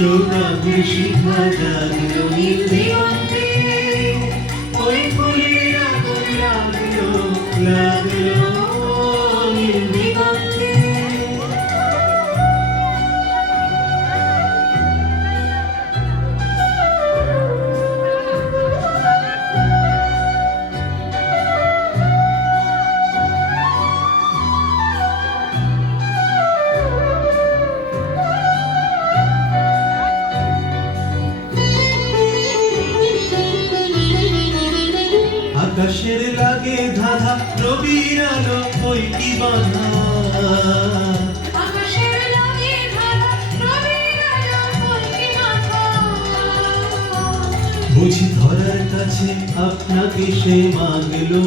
সৌরভের শিখা জাগলো নীল দিগন্তে, ওই ফুলের আগুন লাগলো লাগলো নীল দিগন্তে। আকাশের লাগে ধাঁধা রবির আলো ওই কি বাধা, আকাশের লাগে ধাঁধা রবির আলো ওই কি বাধা। বুঝি ধরার কাছে আপনাকে সে মাগলো,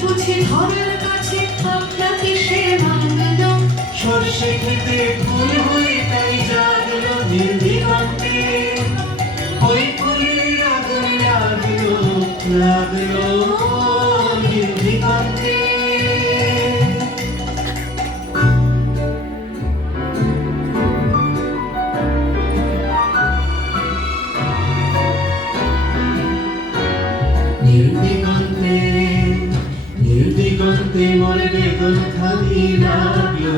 বুঝি ধরার কাছে আপনাকে সে মাগলো। সর্ষে খেতে ফুল হয়ে তাই জাগলো নীল দিগন্তে, ওই ফুলের আগুন লাগলো লাগলো নীল দিগন্তে। নীল দিগন্তে নীল দিগন্তে মোর বেদন খালি লাগলো,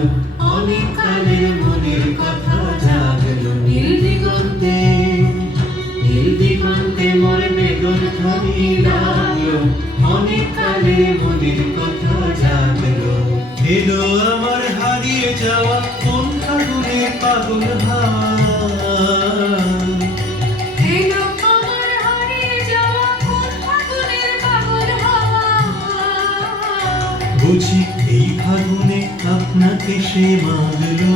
অনেক কালের মনের কথা জাগলো নীল দিগন্তে, নীল দিগন্তে মোর বেদন খালি লাগলো, অনেক কালের মনের কথা জাগলো। এলো আমার হারিয়ে যাওয়া কোন ফাগুনে পাগল হাওয়া, এলো আমার হারিয়ে যাওয়া কোন ফাগুনের পাগল হাওয়া। বুঝি এই ফাগুনে আপনাকে সে মাগলো,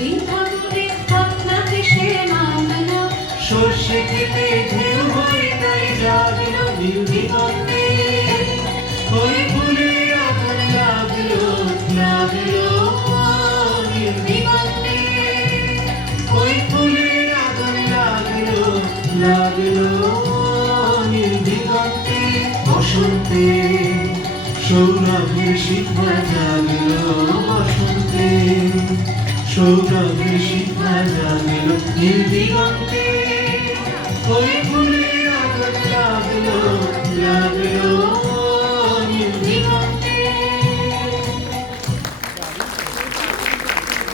এই ফাগুনে আপনাকে সে মাগলো। সর্ষে খেতে ঢেউ হয়ে তাই জাগলো নীল দিগন্তে, ওই ফুলে আগুন লাগলো লাগলো নীল দিগন্তে, ওই ফুলে আগুন লাগলো লাগলো নীল দিগন্তে। বসন্তে সৌরভের শিখা জাগলো বসন্তে, সৌরভের শিখা জাগলো নীল দিগন্তে, ওই ফুলে আগুন লাগলো লাগলো